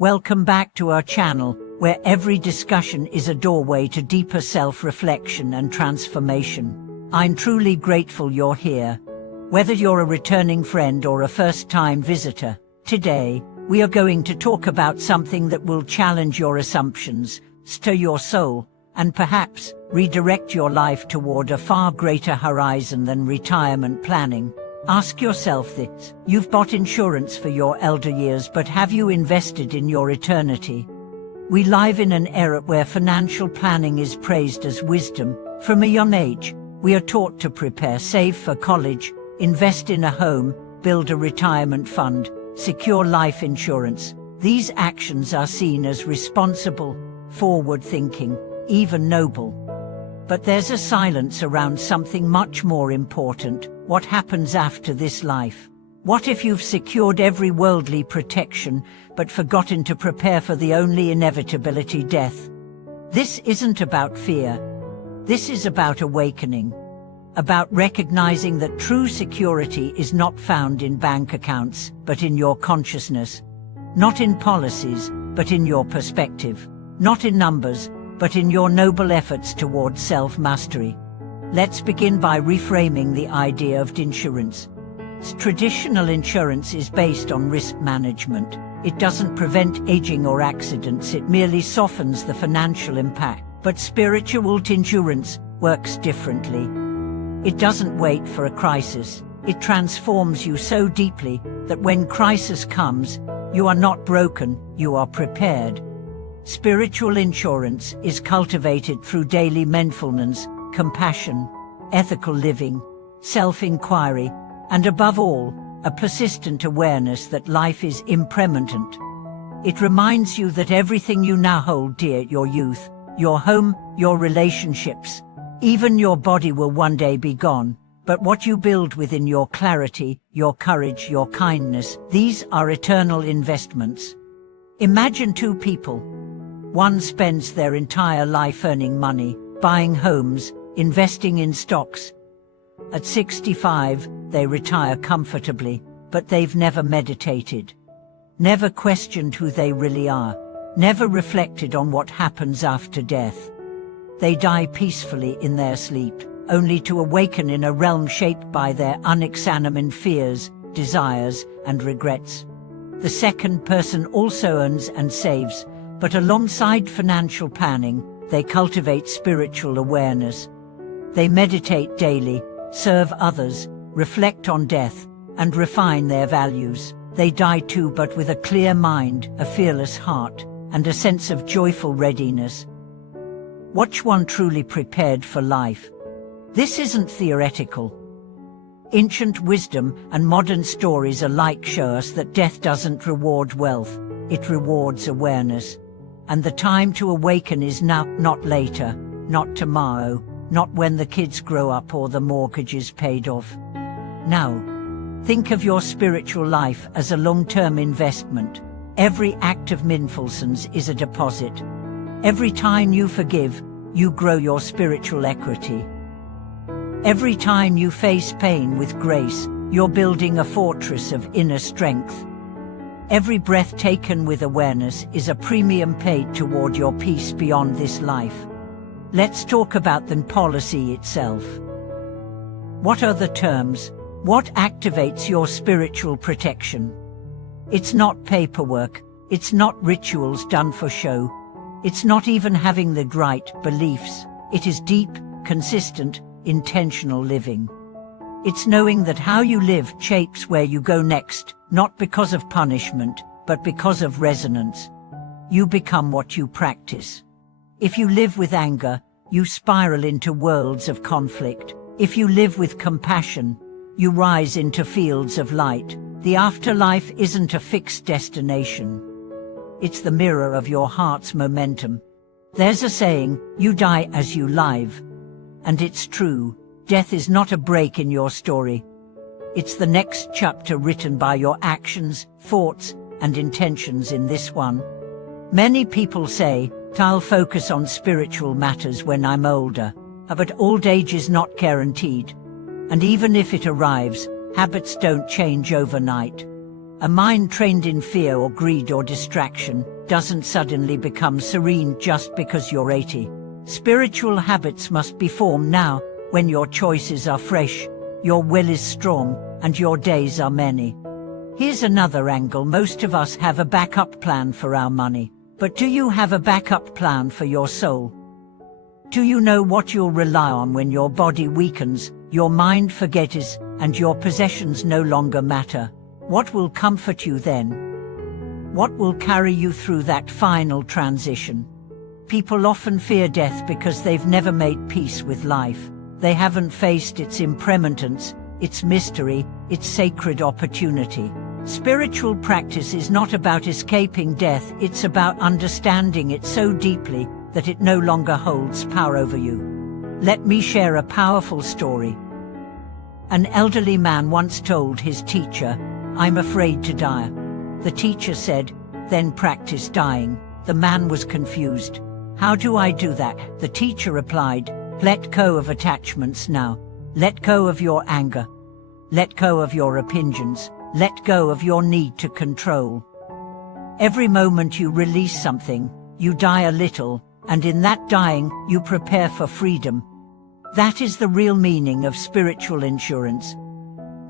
Welcome back to our channel, where every discussion is a doorway to deeper self-reflection and transformation. I'm truly grateful you're here. Whether you're a returning friend or a first-time visitor, today, we are going to talk about something that will challenge your assumptions, stir your soul, and perhaps redirect your life toward a far greater horizon than retirement planning. Ask yourself this: you've bought insurance for your elder years, but have you invested in your eternity? We live in an era where financial planning is praised as wisdom. From a young age, we are taught to prepare, save for college, invest in a home, build a retirement fund, secure life insurance. These actions are seen as responsible, forward-thinking, even noble. But there's a silence around something much more important: what happens after this life? What if you've secured every worldly protection, but forgotten to prepare for the only inevitability, death? This isn't about fear. This is about awakening. About recognizing that true security is not found in bank accounts, but in your consciousness. Not in policies, but in your perspective. Not in numbers, but in your noble efforts towards self-mastery. Let's begin by reframing the idea of insurance. Traditional insurance is based on risk management. It doesn't prevent aging or accidents, it merely softens the financial impact. But spiritual insurance works differently. It doesn't wait for a crisis. It transforms you so deeply that when crisis comes, you are not broken, you are prepared. Spiritual insurance is cultivated through daily mindfulness, compassion, ethical living, self-inquiry, and above all, a persistent awareness that life is impermanent. It reminds you that everything you now hold dear, your youth, your home, your relationships, even your body, will one day be gone, but what you build within, your clarity, your courage, your kindness, these are eternal investments. Imagine two people. One spends their entire life earning money, buying homes, investing in stocks. At 65, they retire comfortably, but they've never meditated, never questioned who they really are, never reflected on what happens after death. They die peacefully in their sleep, only to awaken in a realm shaped by their unexamined fears, desires, and regrets. The second person also earns and saves, but alongside financial planning, they cultivate spiritual awareness. They meditate daily, serve others, reflect on death, and refine their values. They die too, but with a clear mind, a fearless heart, and a sense of joyful readiness. Which one truly prepared for life? This isn't theoretical. Ancient wisdom and modern stories alike show us that death doesn't reward wealth, it rewards awareness. And the time to awaken is now, not later, not tomorrow, not when the kids grow up or the mortgage is paid off. Now, think of your spiritual life as a long-term investment. Every act of mindfulness is a deposit. Every time you forgive, you grow your spiritual equity. Every time you face pain with grace, you're building a fortress of inner strength. Every breath taken with awareness is a premium paid toward your peace beyond this life. Let's talk about the policy itself. What are the terms? What activates your spiritual protection? It's not paperwork, it's not rituals done for show, it's not even having the right beliefs. It is deep, consistent, intentional living. It's knowing that how you live shapes where you go next, not because of punishment, but because of resonance. You become what you practice. If you live with anger, you spiral into worlds of conflict. If you live with compassion, you rise into fields of light. The afterlife isn't a fixed destination. It's the mirror of your heart's momentum. There's a saying, you die as you live. And it's true. Death is not a break in your story. It's the next chapter written by your actions, thoughts, and intentions in this one. Many people say, I'll focus on spiritual matters when I'm older. But old age is not guaranteed. And even if it arrives, habits don't change overnight. A mind trained in fear or greed or distraction doesn't suddenly become serene just because you're 80. Spiritual habits must be formed now, when your choices are fresh, your will is strong, and your days are many. Here's another angle. Most of us have a backup plan for our money. But do you have a backup plan for your soul? Do you know what you'll rely on when your body weakens, your mind forgets, and your possessions no longer matter? What will comfort you then? What will carry you through that final transition? People often fear death because they've never made peace with life. They haven't faced its impermanence, its mystery, its sacred opportunity. Spiritual practice is not about escaping death, it's about understanding it so deeply that it no longer holds power over you. Let me share a powerful story. An elderly man once told his teacher, "I'm afraid to die." The teacher said, "Then practice dying." The man was confused. "How do I do that?" The teacher replied, "Let go of attachments now. Let go of your anger. Let go of your opinions. Let go of your need to control. Every moment you release something, you die a little, and in that dying, you prepare for freedom." That is the real meaning of spiritual insurance.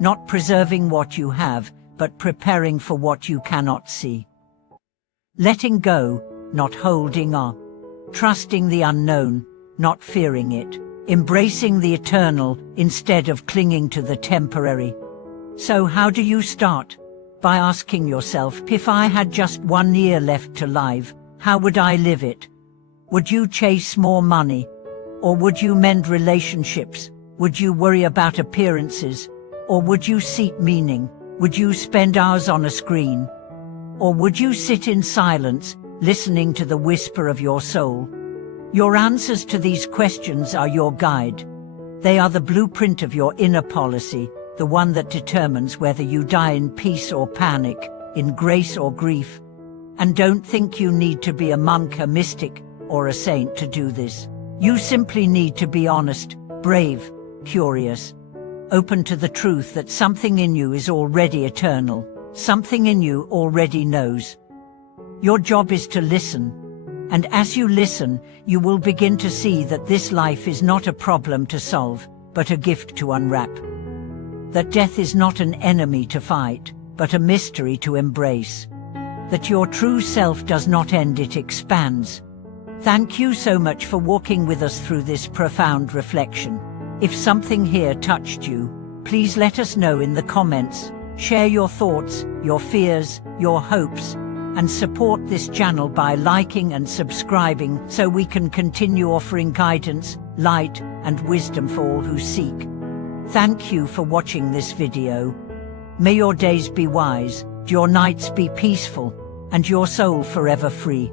Not preserving what you have, but preparing for what you cannot see. Letting go, not holding on. Trusting the unknown, not fearing it. Embracing the eternal instead of clinging to the temporary. So how do you start? By asking yourself, if I had just 1 year left to live, how would I live it? Would you chase more money? Or would you mend relationships? Would you worry about appearances? Or would you seek meaning? Would you spend hours on a screen? Or would you sit in silence, listening to the whisper of your soul? Your answers to these questions are your guide. They are the blueprint of your inner policy, the one that determines whether you die in peace or panic, in grace or grief. And don't think you need to be a monk, a mystic, or a saint to do this. You simply need to be honest, brave, curious, open to the truth that something in you is already eternal, something in you already knows. Your job is to listen. And as you listen, you will begin to see that this life is not a problem to solve, but a gift to unwrap. That death is not an enemy to fight, but a mystery to embrace. That your true self does not end, it expands. Thank you so much for walking with us through this profound reflection. If something here touched you, please let us know in the comments. Share your thoughts, your fears, your hopes, and support this channel by liking and subscribing so we can continue offering guidance, light, and wisdom for all who seek. Thank you for watching this video. May your days be wise, your nights be peaceful, and your soul forever free.